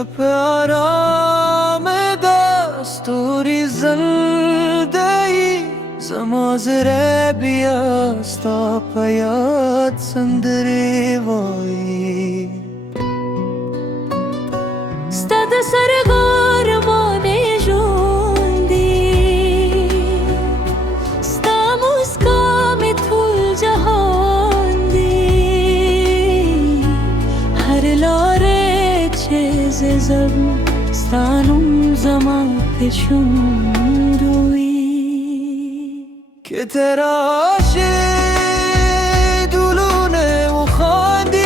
شب آرام دستوری زنده ای زمازره بیاست تا پیاد سندری وایی ستاد سرگارمانه جوندی ستا مسکام طول جهان دی هر لاره چیز زب ستانم زمان پیشون دوی که تراش دلونه و خواندی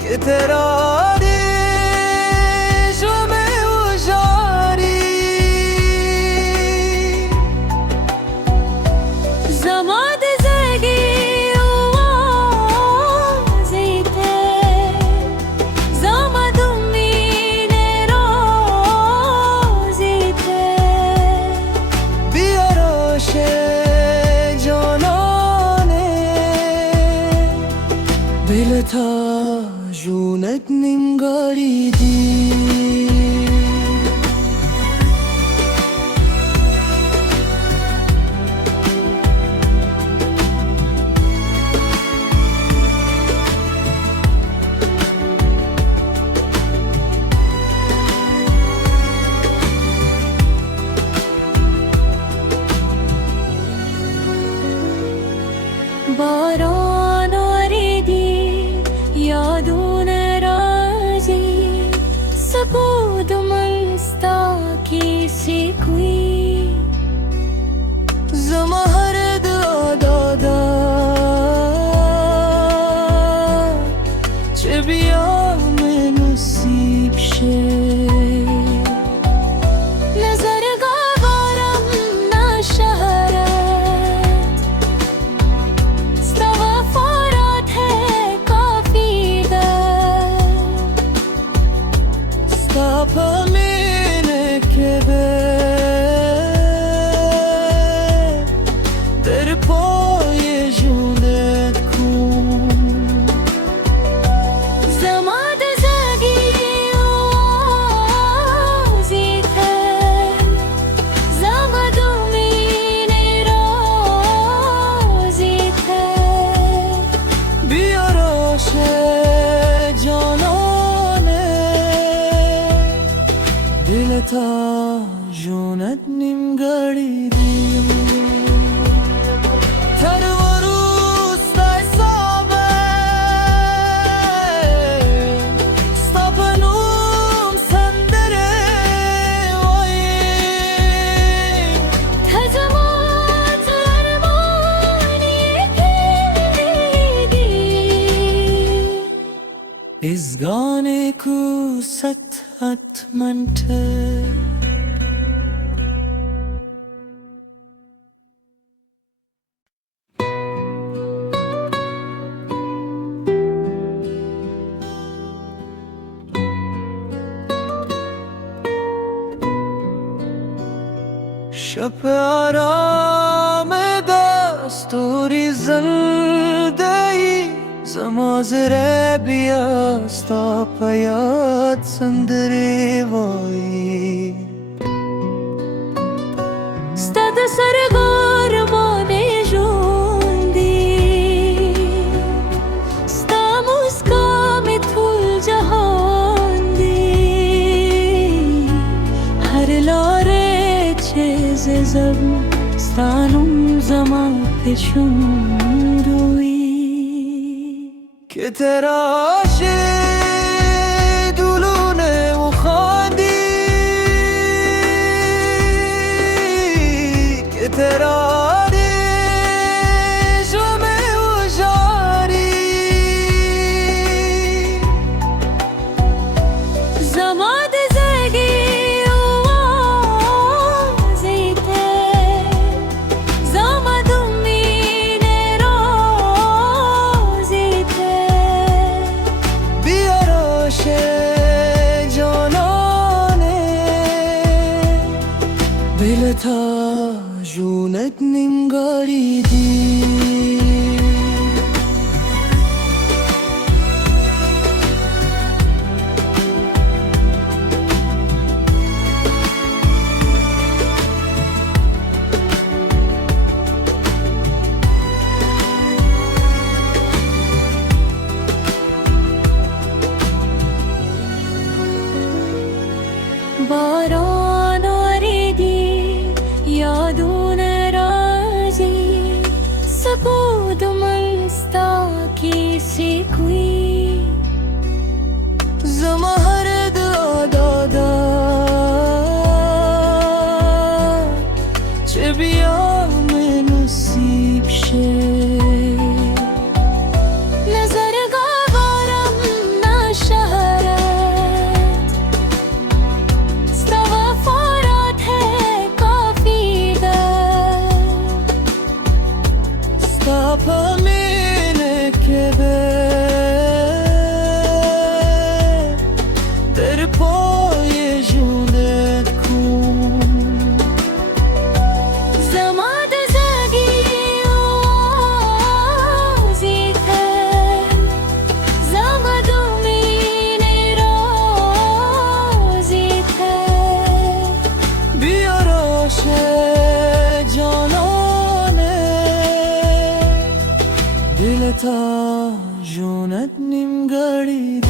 که تراری جمعه و جاری زمان زگی و آزیده زمان دومین رازیده بیاراش جانانه بلتا جونت نمگاری دی باران آریدی یادون رازی سپود منستا کسی کوی زمهر دادا چه بیام نصیب شه نظر گوارم نشهرت ستا وفارات کافی ده ستا پامینه که به در پای جونت کن زمان زگی و آزیده زمان دومین رازیده بیاراش جانانه دلتا جونت نمگاری دی تر و روستای صابه ستا پنوم سندره وایی تزمات ارمانی دیدی ازگان کوست حتمنته شب آرام دستوری زنده ای زمازره بیاست تا پیاد سندری وایی ستاد سرگارمانه جوندی ستا مسکام طول جهان دی هر لاره چیز زب ستانم زمان پیشون دوی که تراش دلونه و خواندی که تراری جمعه و جاری زمان زگی و آزیده زمان دومین رازیده بیاراش جانانه بلتا جونت نمگاری دی باران آریدی یادون رازی سبود مستا کسی کوی زمهر دادا چه بیام نصیب شه نظر گوارم نشهرت استوا فارات ہے کافی در Stapa mine kebe در پای جونت کن زماد زگی آزیته زماد امین رازیته بیاراش جانانه دل تا جونت نیم گریدی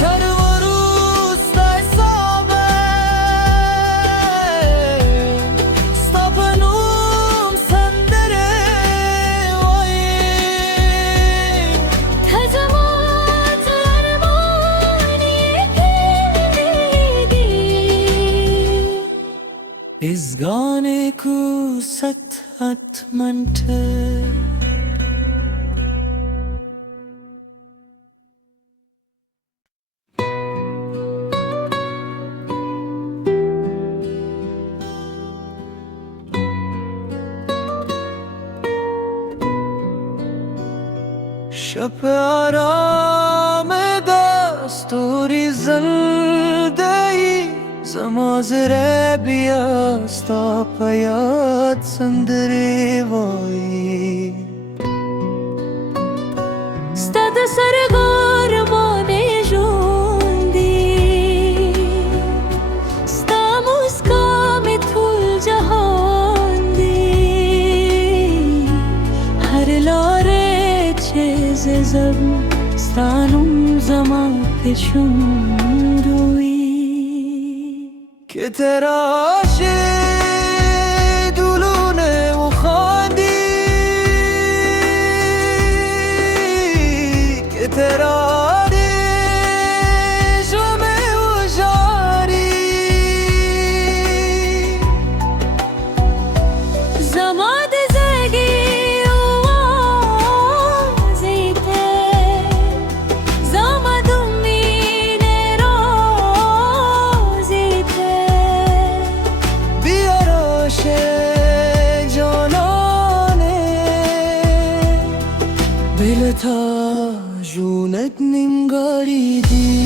تر و روستای صابه ستاپنوم سندره وایی تزمات ارمانی کلیدی izgane ku sat atmante شب آرام دستوری زندهی زمازره بیاستا پیاد سندری وایی ستاد سرگار جوندی ستا مسکام طول جهان دی هر لاره چیز زب ستانم زمان پیشون روی که تراش دلونه و خواندی که تراره جمعه و جاری زماد زگی آزیته زماد امین رازیته بیاراش جانانه بل تا جونت ننگاریدی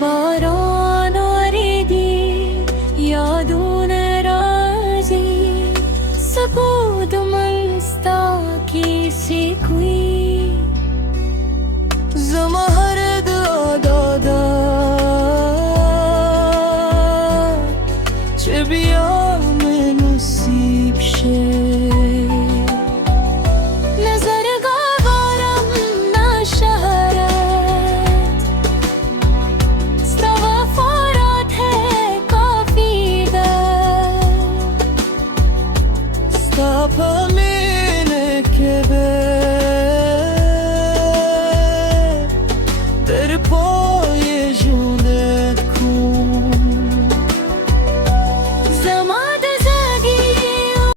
باران آریدی یادون رازی سبود مستا کسی کوی زمهر دادا چه بیام نصیب شه نظر گوارم نشهرت استوا فارات ہے کافی در Stapa me